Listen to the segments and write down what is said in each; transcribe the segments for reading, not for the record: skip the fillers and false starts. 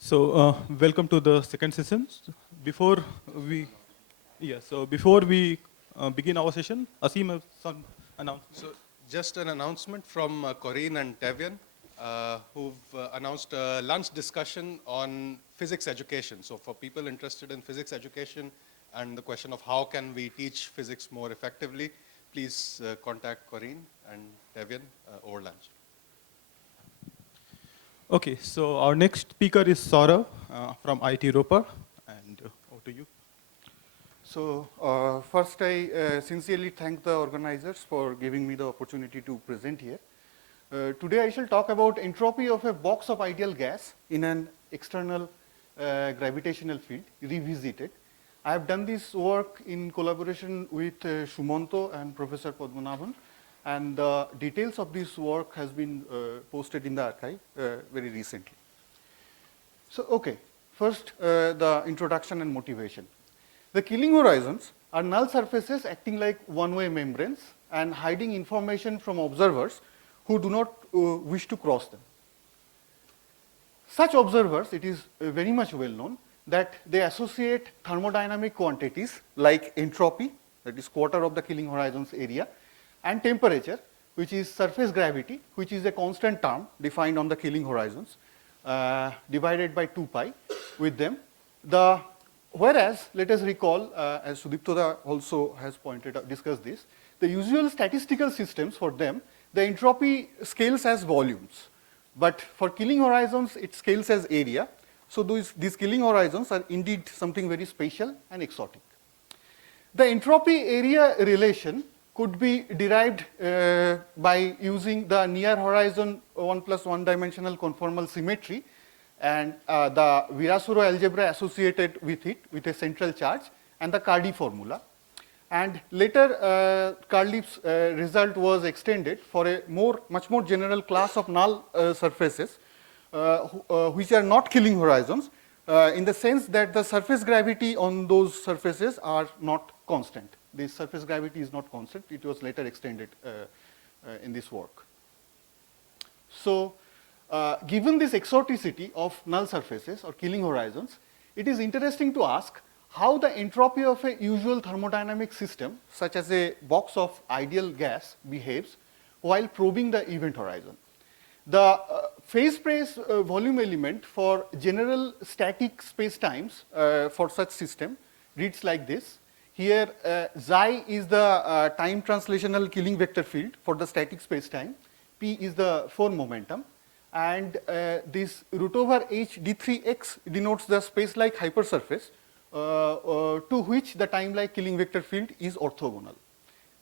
Welcome to the second session. Before we, before we begin our session, Asim has some announcement. So just an announcement from Corinne and Tevian, who've announced a lunch discussion on physics education. So for people interested in physics education and the question of how can we teach physics more effectively, please contact Corinne and Tevian over lunch. Okay, so our next speaker is Sourav from IT Roper, and over to you. So first I sincerely thank the organizers for giving me the opportunity to present here. Today I shall talk about entropy of a box of ideal gas in an external gravitational field, revisited. I have done this work in collaboration with Sumanto and Professor Padmanabhan, and the details of this work has been posted in the archive very recently. So okay, first the introduction and motivation. The Killing horizons are null surfaces acting like one-way membranes and hiding information from observers who do not wish to cross them. Such observers, it is very much well known that they associate thermodynamic quantities like entropy, that is quarter of the Killing horizons area, and temperature, which is surface gravity, which is a constant term defined on the Killing horizons, divided by 2 pi with them. Whereas, let us recall, as Sudiptoda also has pointed out, discussed this, the usual statistical systems for them, the entropy scales as volumes. But for Killing horizons, it scales as area. So these Killing horizons are indeed something very special and exotic. The entropy area relation could be derived by using the near horizon 1 plus 1 dimensional conformal symmetry and the Virasoro algebra associated with it with a central charge and the Cardy formula. And later Cardy's result was extended for a much more general class of null surfaces which are not Killing horizons in the sense that the surface gravity on those surfaces are not constant. The surface gravity is not constant. It was later extended in this work. So given this exoticity of null surfaces or Killing horizons, it is interesting to ask how the entropy of a usual thermodynamic system, such as a box of ideal gas, behaves while probing the event horizon. The phase space volume element for general static spacetimes for such system reads like this. Here, xi is the time translational Killing vector field for the static spacetime. P is the form momentum. And this root over h d3x denotes the space-like hypersurface to which the time-like Killing vector field is orthogonal.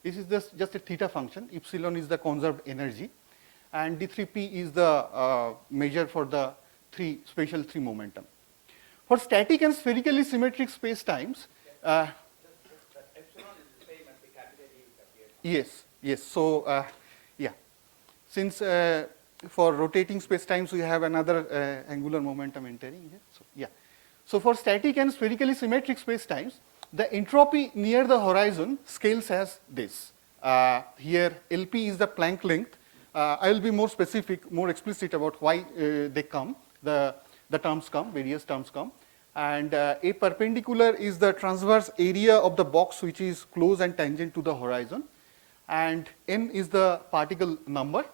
This is just a theta function. Epsilon is the conserved energy. And d3p is the measure for the spatial 3 momentum. For static and spherically symmetric spacetimes, yes. So, yeah. Since for rotating spacetimes, we have another angular momentum entering here. So, yeah. So, for static and spherically symmetric spacetimes, the entropy near the horizon scales as this. Here, LP is the Planck length. I will be more specific, more explicit about why they come. The terms come, various terms come. And A perpendicular is the transverse area of the box which is close and tangent to the horizon. And n is the particle number.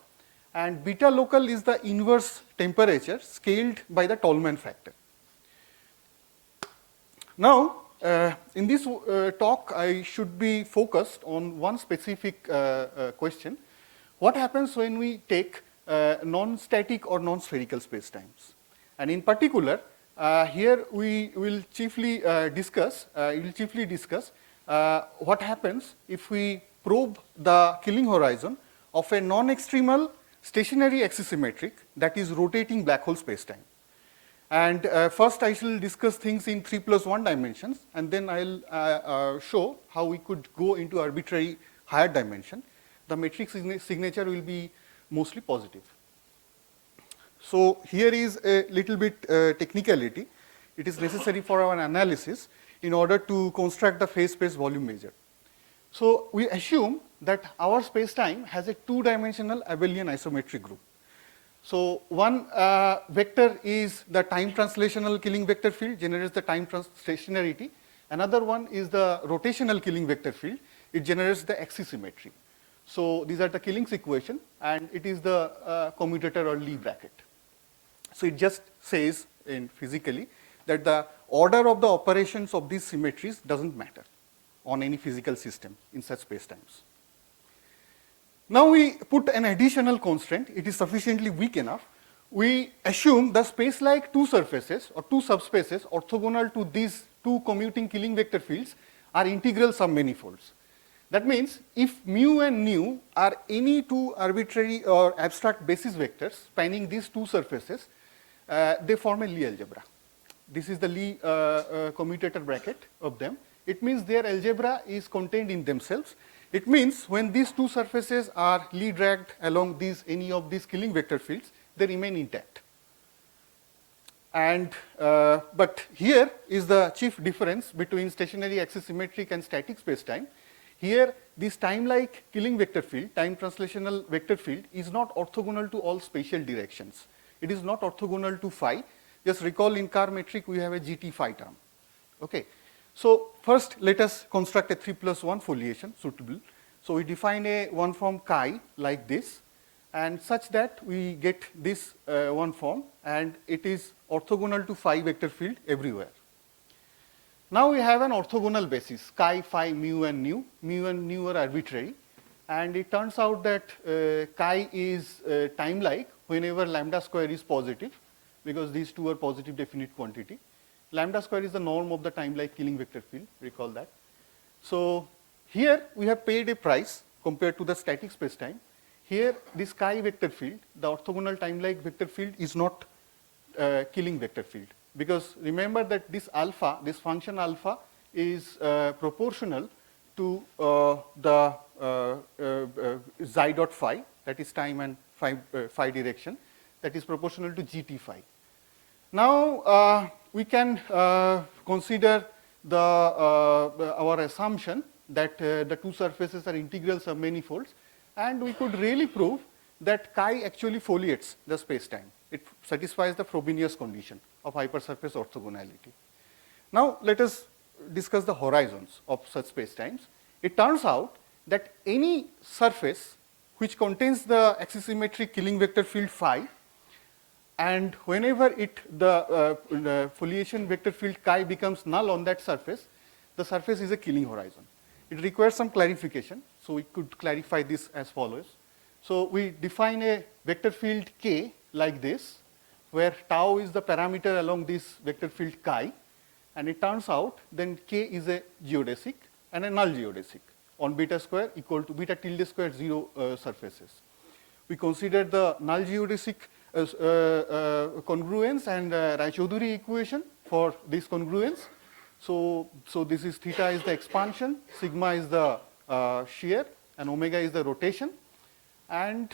And beta local is the inverse temperature scaled by the Tolman factor. Now, in this talk, I should be focused on one specific question. What happens when we take non-static or non-spherical spacetimes? And in particular, here we will chiefly discuss what happens if we probe the Killing horizon of a non-extremal stationary axisymmetric, that is rotating black hole spacetime. And first I shall discuss things in 3 plus 1 dimensions, and then I'll show how we could go into arbitrary higher dimension. The metric signature will be mostly positive. So here is a little bit technicality. It is necessary for our analysis in order to construct the phase space volume measure. So we assume that our spacetime has a 2-dimensional abelian isometric group. So one vector is the time translational killing vector field, generates the time stationarity. Another one is the rotational killing vector field. It generates the axis symmetry. So these are the Killing's equation, and it is the commutator or Lie bracket. So it just says in physically that the order of the operations of these symmetries doesn't matter on any physical system in such spacetimes. Now we put an additional constraint. It is sufficiently weak enough. We assume the space-like two surfaces or two subspaces orthogonal to these two commuting killing vector fields are integral submanifolds. That means if mu and nu are any two arbitrary or abstract basis vectors spanning these two surfaces, they form a Lie algebra. This is the Lie commutator bracket of them. It means their algebra is contained in themselves. It means when these two surfaces are Lie dragged along any of these killing vector fields, they remain intact. And but here is the chief difference between stationary axis symmetric and static spacetime. Here, this time-like killing vector field, time translational vector field, is not orthogonal to all spatial directions. It is not orthogonal to phi. Just recall in Carr metric we have a GT phi term. Okay. So first, let us construct a 3+1 foliation suitable. So we define a one form chi like this, and such that we get this one form, and it is orthogonal to phi vector field everywhere. Now we have an orthogonal basis, chi, phi, mu and nu. Mu and nu are arbitrary, and it turns out that chi is time-like whenever lambda square is positive, because these two are positive definite quantity. Lambda square is the norm of the time-like killing vector field, recall that. So here we have paid a price compared to the static spacetime. Here this chi vector field, the orthogonal time-like vector field, is not killing vector field. Because remember that this alpha, this function alpha, is proportional to the xi dot phi, that is time and phi direction, that is proportional to gt phi. Now we can consider our assumption that the two surfaces are integral submanifolds, and we could really prove that chi actually foliates the spacetime. It satisfies the Frobenius condition of hypersurface orthogonality. Now let us discuss the horizons of such spacetimes. It turns out that any surface which contains the axisymmetric killing vector field phi, and whenever the foliation vector field chi becomes null on that surface, the surface is a killing horizon. It requires some clarification, so we could clarify this as follows. So we define a vector field k like this, where tau is the parameter along this vector field chi, and it turns out then k is a geodesic and a null geodesic on beta square equal to beta tilde square 0 surfaces. We consider the null geodesic congruence and Raychaudhuri equation for this congruence. So this is theta is the expansion, sigma is the shear, and omega is the rotation. And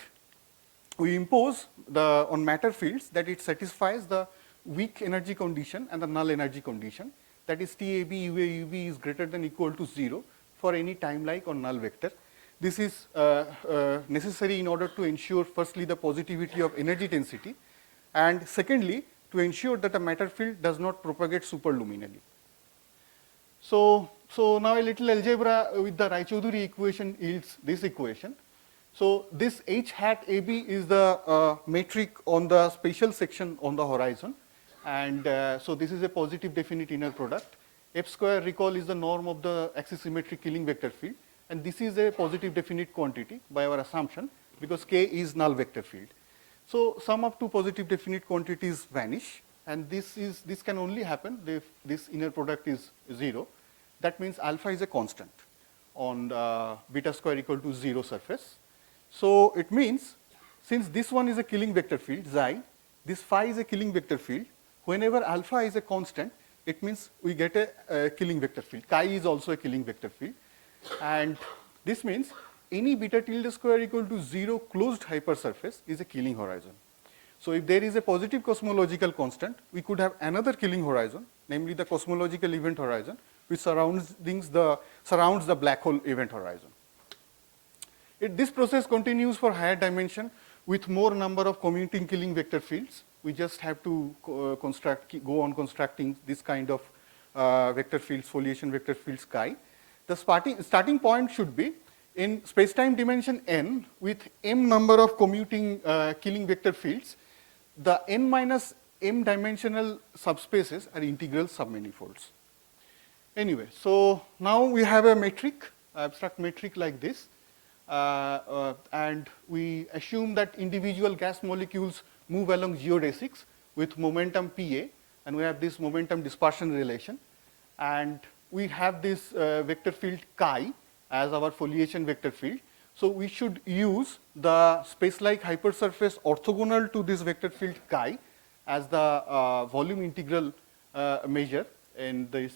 we impose on matter fields that it satisfies the weak energy condition and the null energy condition, that is TAB UA UB is greater than equal to 0 for any time-like or null vector. This is necessary in order to ensure firstly the positivity of energy density, and secondly to ensure that the matter field does not propagate superluminally. So now a little algebra with the Raychaudhuri equation yields this equation. So this H hat AB is the metric on the spatial section on the horizon, and so this is a positive definite inner product. F square, recall, is the norm of the axisymmetric killing vector field, and this is a positive definite quantity by our assumption, because k is null vector field. So sum of two positive definite quantities vanish, and this can only happen if this inner product is 0. That means alpha is a constant on beta square equal to 0 surface. So it means since this one is a killing vector field xi, this phi is a killing vector field, whenever alpha is a constant, it means we get a killing vector field. Chi is also a killing vector field, and this means any beta tilde square equal to 0 closed hypersurface is a killing horizon. So if there is a positive cosmological constant, we could have another killing horizon, namely the cosmological event horizon, which surrounds the black hole event horizon. This process continues for higher dimension with more number of commuting killing vector fields. We just have to go on constructing this kind of vector fields, foliation vector fields chi. The starting point should be in space-time dimension n with m number of commuting killing vector fields. The n minus m dimensional subspaces are integral submanifolds. Anyway, so now we have a metric, abstract metric like this, and we assume that individual gas molecules move along geodesics with momentum PA, and we have this momentum dispersion relation, and we have this vector field chi as our foliation vector field. So we should use the space-like hypersurface orthogonal to this vector field chi as the volume integral measure in this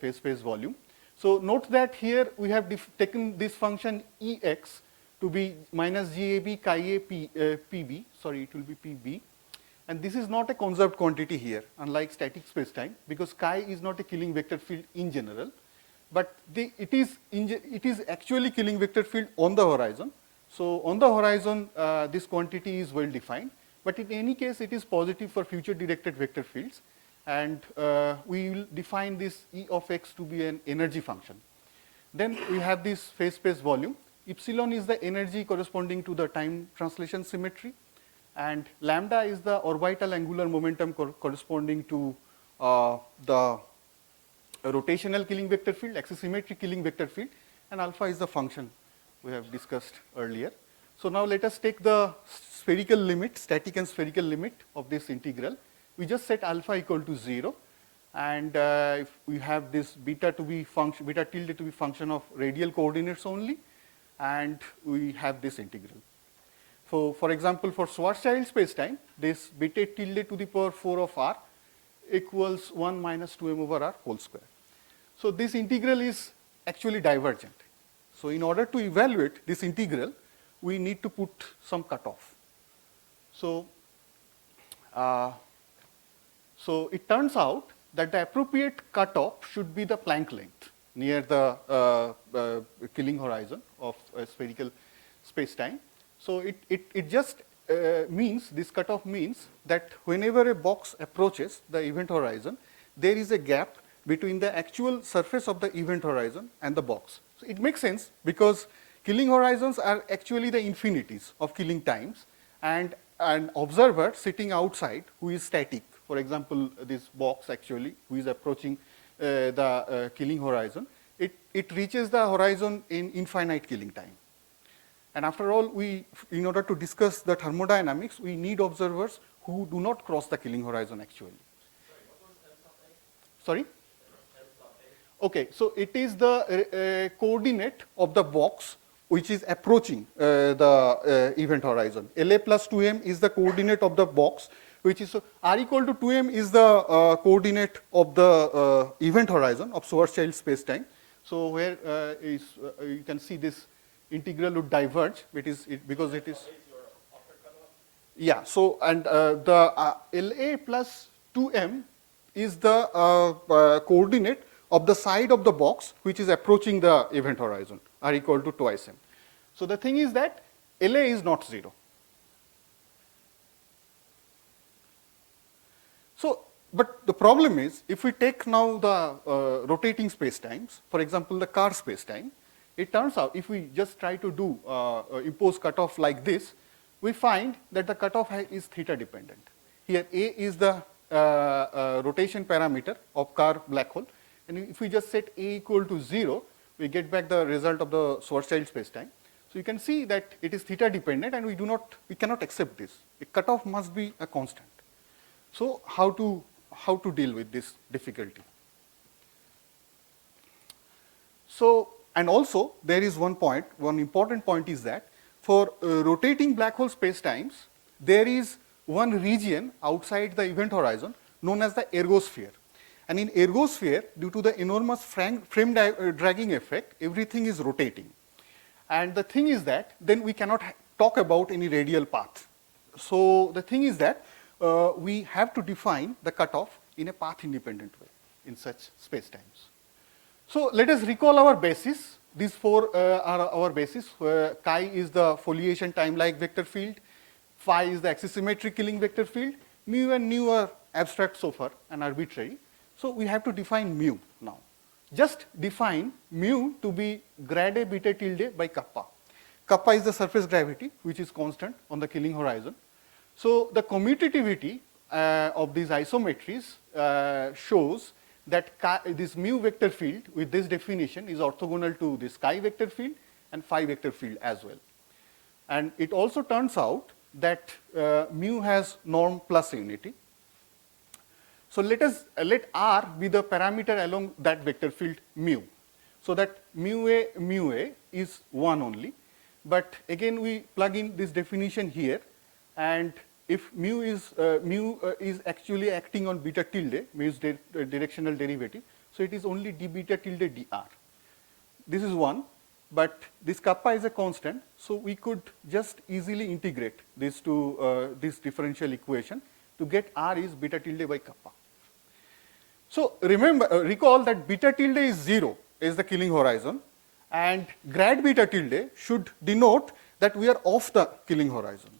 phase space volume. So note that here we have taken this function Ex to be minus GAB chi A PB, sorry, it will be PB. And this is not a conserved quantity here, unlike static spacetime, because chi is not a killing vector field in general, but it is actually killing vector field on the horizon. So on the horizon, this quantity is well defined, but in any case, it is positive for future directed vector fields. And we will define this E of x to be an energy function. Then we have this phase space volume. Epsilon is the energy corresponding to the time translation symmetry, and lambda is the orbital angular momentum corresponding to the rotational killing vector field, axisymmetric killing vector field, and alpha is the function we have discussed earlier. So now let us take the spherical limit, static and spherical limit of this integral. We just set alpha equal to 0, and if we have this beta tilde to be function of radial coordinates only, and we have this integral. So for example, for Schwarzschild spacetime, this beta tilde to the power 4 of r equals 1 minus 2m over r whole square. So this integral is actually divergent. So in order to evaluate this integral, we need to put some cutoff. So it turns out that the appropriate cutoff should be the Planck length near the killing horizon of a spherical spacetime. So it just means, this cutoff means that whenever a box approaches the event horizon, there is a gap between the actual surface of the event horizon and the box. So it makes sense because killing horizons are actually the infinities of killing times, and an observer sitting outside who is static, for example, this box actually who is approaching the killing horizon, it reaches the horizon in infinite killing time. And after all, in order to discuss the thermodynamics, we need observers who do not cross the killing horizon actually. Sorry? Okay, so it is the coordinate of the box which is approaching the event horizon. LA plus 2m is the coordinate of the box, which is r equal to 2m is the coordinate of the event horizon of Schwarzschild spacetime. So where you can see this integral would diverge, because it is. Yeah. So and the LA plus 2m is the coordinate of the side of the box which is approaching the event horizon, r equal to twice m. So the thing is that LA is not 0. So, but the problem is, if we take now the rotating spacetimes, for example, the Kerr spacetime, it turns out if we just try to do impose cutoff like this, we find that the cutoff is theta dependent. Here A is the rotation parameter of Kerr black hole, and if we just set A equal to 0, we get back the result of the Schwarzschild spacetime. So you can see that it is theta dependent, and we cannot accept this. A cutoff must be a constant. So how to deal with this difficulty? So, and also there is one important point is that for rotating black hole spacetimes, there is one region outside the event horizon known as the ergosphere. And in ergosphere, due to the enormous frame dragging effect, everything is rotating. And the thing is that then we cannot talk about any radial path. So the thing is that we have to define the cutoff in a path-independent way in such spacetimes. So let us recall our basis. These four are our basis. Chi is the foliation time-like vector field. phi is the axisymmetric killing vector field, mu and nu are abstract so far and arbitrary. So we have to define mu now. Just define mu to be grad A beta tilde by kappa. Kappa is the surface gravity, which is constant on the killing horizon. So the commutativity of these isometries shows that this mu vector field with this definition is orthogonal to this chi vector field and phi vector field as well. And it also turns out that mu has norm plus unity. So let R be the parameter along that vector field mu. So that mu A is 1 only. But again, we plug in this definition here, and if mu is actually acting on beta tilde, mu's directional derivative, so it is only d beta tilde dr. This is 1, but this kappa is a constant, so we could just easily integrate this to this differential equation to get R is beta tilde by kappa. So recall that beta tilde is 0 is the killing horizon, and grad beta tilde should denote that we are off the killing horizon.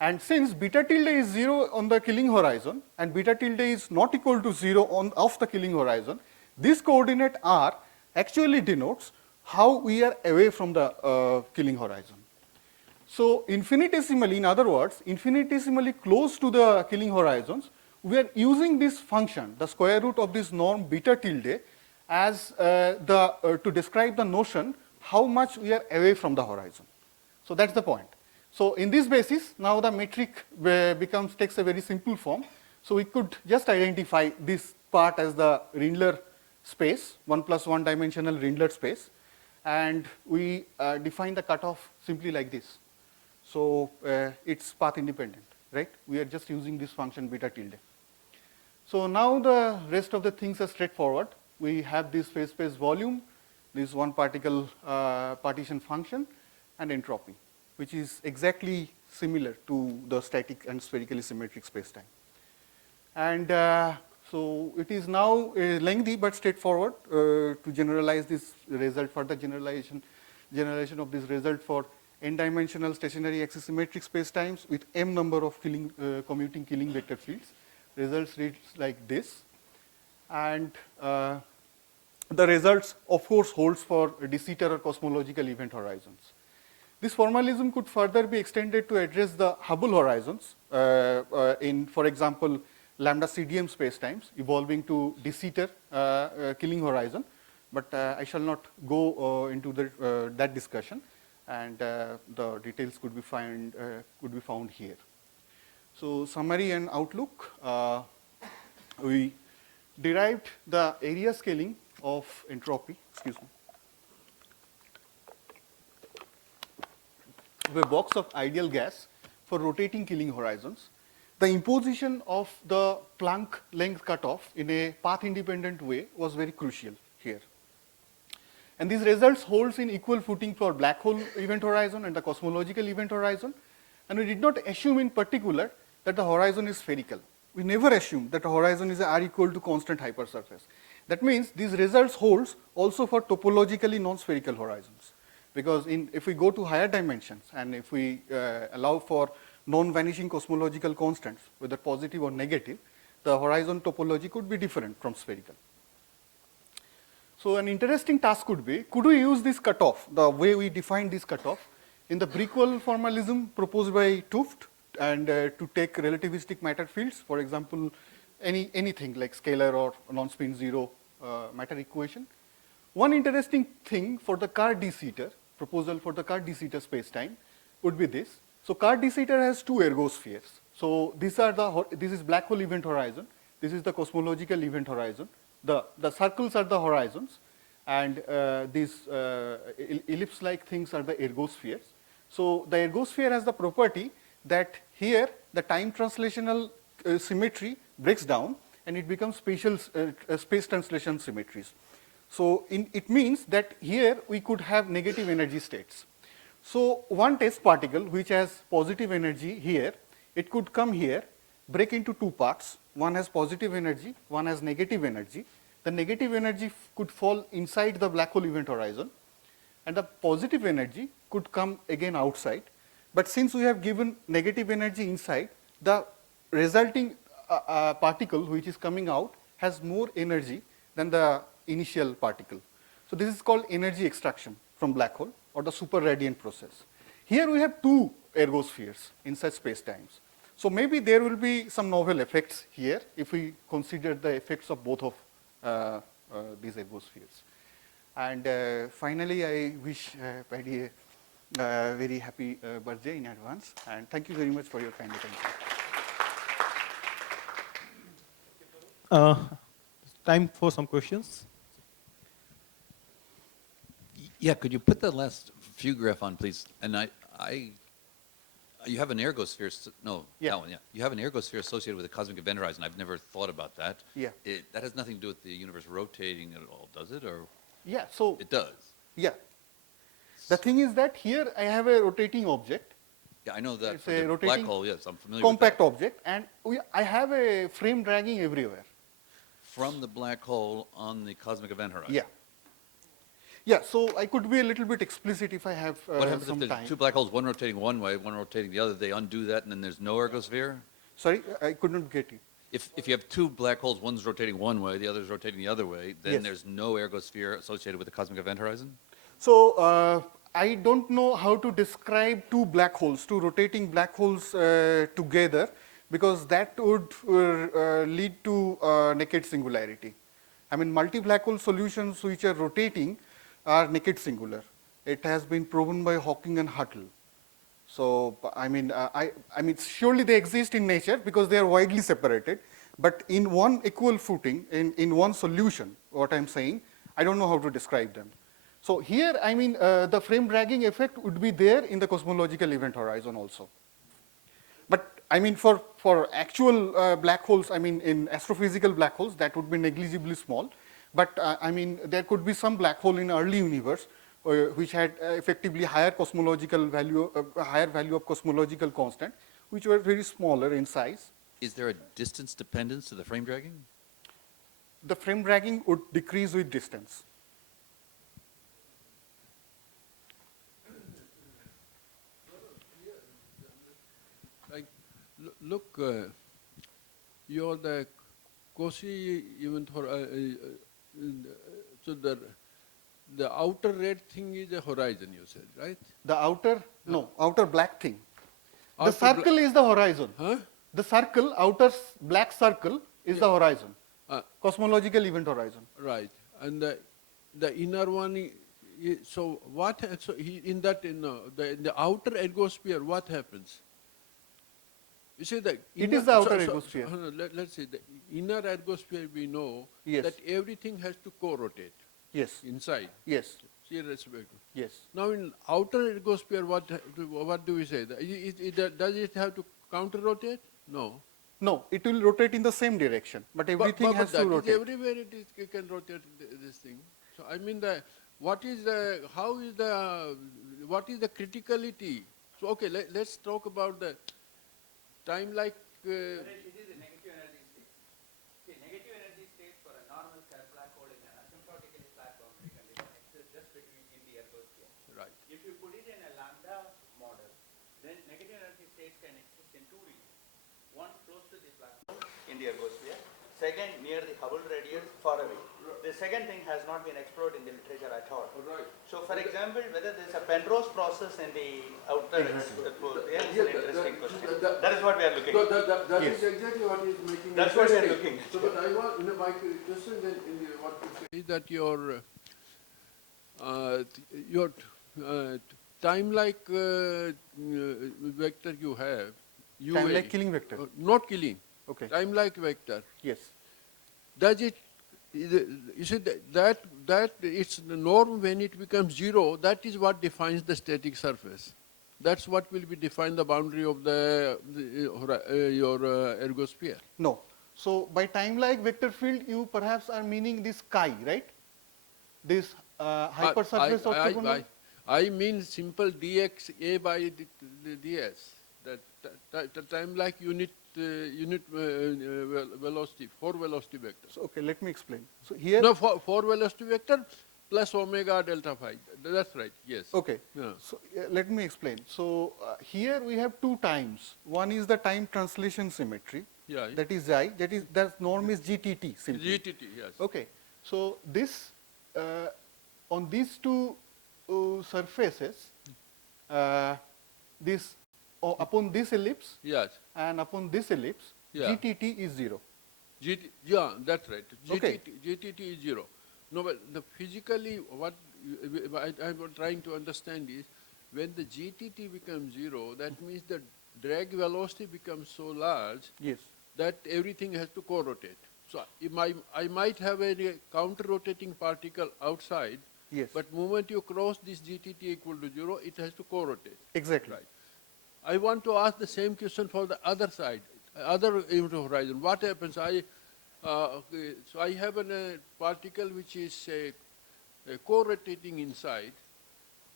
And since beta tilde is 0 on the killing horizon and beta tilde is not equal to 0 off the killing horizon, this coordinate R actually denotes how we are away from the killing horizon. So infinitesimally, in other words, infinitesimally close to the killing horizons, we are using this function, the square root of this norm beta tilde, as to describe the notion how much we are away from the horizon. So that's the point. So in this basis, now the metric takes a very simple form. So we could just identify this part as the Rindler space, 1 plus 1 dimensional Rindler space, and we define the cutoff simply like this. So it's path independent, right? We are just using this function beta tilde. So now the rest of the things are straightforward. We have this phase space volume, this one particle partition function, and entropy, which is exactly similar to the static and spherically symmetric spacetime. And so it is now lengthy but straightforward to generalize this result, further generalization of this result for n-dimensional stationary axisymmetric spacetimes with m number of commuting killing vector fields. Results reads like this. And the results, of course, holds for de Sitter or cosmological event horizons. This formalism could further be extended to address the Hubble horizons in, for example, lambda CDM spacetimes evolving to de Sitter killing horizon. But I shall not go into that discussion, and the details could be found here. So summary and outlook, we derived the area scaling of entropy, of a box of ideal gas for rotating killing horizons. The imposition of the Planck length cutoff in a path independent way was very crucial here. And these results holds in equal footing for black hole event horizon and the cosmological event horizon. And we did not assume in particular that the horizon is spherical. We never assumed that a horizon is R equal to constant hypersurface. That means these results holds also for topologically non-spherical horizons. Because if we go to higher dimensions and if we allow for non-vanishing cosmological constants, whether positive or negative, the horizon topology could be different from spherical. So an interesting task could be, could we use this cutoff, the way we define this cutoff, in the Brickwell formalism proposed by Tuft, and to take relativistic matter fields, for example, anything like scalar or non-spin zero matter equation. One interesting thing for the Kerr de Sitter, proposal for the Kerr de Sitter spacetime would be this. So Kerr de Sitter has two ergospheres. So this is black hole event horizon, this is the cosmological event horizon. The circles are the horizons, and these ellipse-like things are the ergospheres. So the ergosphere has the property that here the time translational symmetry breaks down and it becomes space translation symmetries. So it means that here we could have negative energy states. So one test particle which has positive energy here, it could come here, break into two parts. One has positive energy, one has negative energy. The negative energy could fall inside the black hole event horizon, and the positive energy could come again outside. But since we have given negative energy inside, the resulting particle which is coming out has more energy than the initial particle. So this is called energy extraction from black hole or the super radiant process. Here we have two ergospheres inside space-times. So maybe there will be some novel effects here if we consider the effects of both of these ergospheres. And finally, I wish Paddy a very happy birthday in advance, and thank you very much for your kind attention. Time for some questions. Yeah, could you put the last few graph on, please? And you have an ergosphere, Yeah. that one, yeah. You have an ergosphere associated with the cosmic event horizon. I've never thought about that. Yeah. That has nothing to do with the universe rotating at all, does it? Or Yeah, so it does? yeah. The thing is that here I have a rotating object, Yeah, I know that. It's for a the black rotating hole, yes, I'm familiar compact with object, and I have a frame dragging everywhere. that. From the black hole on the cosmic event horizon. Yeah. Yeah, so I could be a little bit explicit if I have What happens if some there's time. two black holes, one rotating one way, one rotating the other? They undo that, and then there's no ergosphere? Sorry, I could not get it. If you have two black holes, one's rotating one way, the other's rotating the other way, then Yes. there's no ergosphere associated with the cosmic event horizon? So I don't know how to describe two black holes, two rotating black holes together, because that would lead to naked singularity. I mean, multi-black hole solutions which are rotating are naked singular. It has been proven by Hawking and Huttle. So I mean, surely they exist in nature because they are widely separated. But in one equal footing, in one solution, what I'm saying, I don't know how to describe them. So here, I mean, the frame dragging effect would be there in the cosmological event horizon also. But I mean, for actual black holes, I mean, in astrophysical black holes, that would be negligibly small. But I mean, there could be some black hole in early universe which had effectively higher cosmological value, higher value of cosmological constant, which were very smaller in size. Is there a distance dependence to the frame dragging? The frame dragging would decrease with distance. Like, look, you're the Cauchy event for, so the outer red thing is the horizon, you said, right? The outer, no, outer black thing. The Outer circle is the horizon. Huh? The circle, outer black circle is the horizon, cosmological event horizon. Right, and the inner one, so what, so in the outer ergosphere, what happens? You say that It is the outer ergosphere. Let's say the inner ergosphere, we know Yes. that everything has to co-rotate Yes, inside. yes, Irrespective. yes. Now in outer ergosphere, what do we say? Does it have to counter-rotate? No. No, it will rotate in the same direction, but everything has to rotate. Everywhere it can rotate this thing. So I mean, what is the criticality? So okay, let's talk about the time like. It is a negative energy state. See, negative energy state for a normal black hole in an asymptotically flat boundary condition exists just between in the ergosphere. Right. If you put it in a lambda model, then negative energy states can exist in two regions. One close to the black hole in the ergosphere, second near the Hubble radius far away. The second thing has not been explored in the literature at all. Right. So for example, whether there is a Penrose process in the outer ergosphere is an interesting question. That is what we are looking at. That Yes. is exactly what is making. That's what we are interesting. looking at. So, but I want, my question then what you say is that your time-like vector you have, UA, Time-like killing vector. not killing, Okay. time-like vector. Yes. Does it? You said that it's the norm when it becomes zero. That is what defines the static surface. That's what will be define the boundary of your ergosphere. No. So by time-like vector field, you perhaps are meaning this chi, right? This hypersurface orthogonal. I mean simple dx a by ds. That time like unit velocity, 4 velocity vector. So, okay, let me explain. So here, No, 4 velocity vector plus omega delta phi. That's right, yes. Okay. Yeah. So let me explain. So here we have two times. One is the time translation symmetry. Yeah. That is I. That norm is GTT simply. GTT, yes. Okay. So this on these two surfaces, this upon this ellipse Yes. and upon this ellipse, Yeah. GTT is 0. Yeah, that's right. Okay. GTT is 0. No, but the physically what I'm trying to understand is when the GTT becomes 0, that means the drag velocity becomes so large Yes. that everything has to co-rotate. So I might have a counter-rotating particle outside, Yes. but moment you cross this GTT equal to 0, it has to co-rotate. Exactly. Right. I want to ask the same question for the other side, other event horizon. What happens? So I have a particle which is co-rotating inside,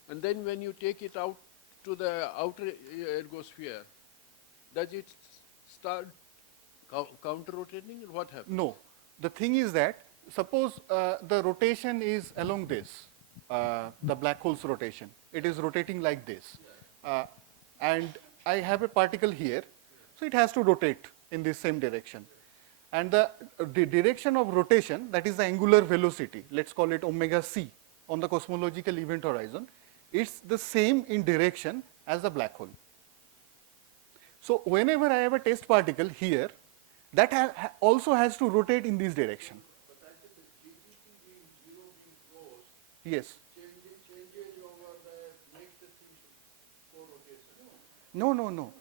and then when you take it out to the outer ergosphere, does it start counter-rotating, or what happens? No. The thing is that suppose the rotation is along this, the black hole's rotation. It is rotating like this. And I have a particle here, so it has to rotate in this same direction. And the direction of rotation, that is the angular velocity, let's call it omega c on the cosmological event horizon, it's the same in direction as the black hole. So whenever I have a test particle here, that also has to rotate in this direction. But I said the GTT being 0 being closed, Yes. changes over the makes the thing co-rotation. No, no, no.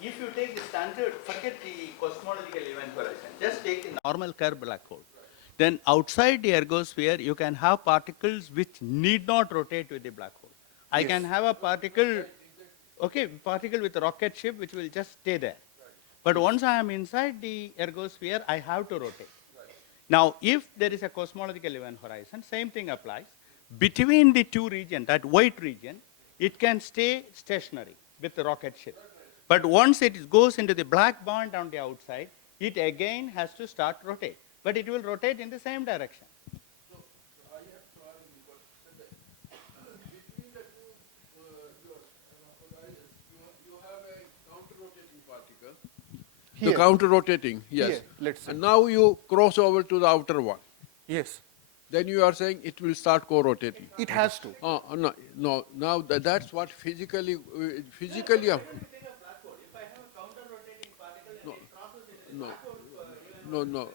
If you take the standard, forget the cosmological event horizon, just take the normal curve black hole. Then outside the ergosphere, you can have particles which need not rotate with the black hole. I can have a particle, particle with a rocket ship which will just stay there. But once I am inside the ergosphere, I have to rotate. Now, if there is a cosmological event horizon, same thing applies. Between the two regions, that white region, it can stay stationary with the rocket ship. But once it goes into the black band on the outside, it again has to start rotate. But it will rotate in the same direction. So I have to ask you, between the two horizons, you have a counter-rotating particle. Here. The counter-rotating, yes. Here, let's say. And now you cross over to the outer one. Yes. Then you are saying it will start co-rotating. It has to. No. Now that's what physically. If I have a counter-rotating particle and it crosses into the black hole, No.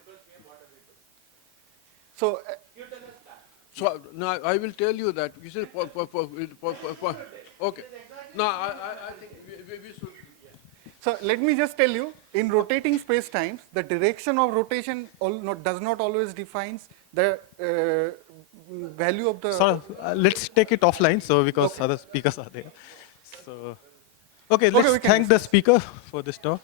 So you tell us that. So now I will tell you that. You said okay. No, I think we should. So let me just tell you, in rotating space-times, the direction of rotation does not always defines the value of the... So let's take it offline, so because other speakers are there. So, okay, we let's can thank the speaker for this talk.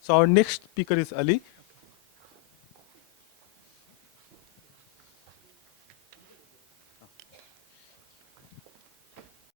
So our next speaker is Ali.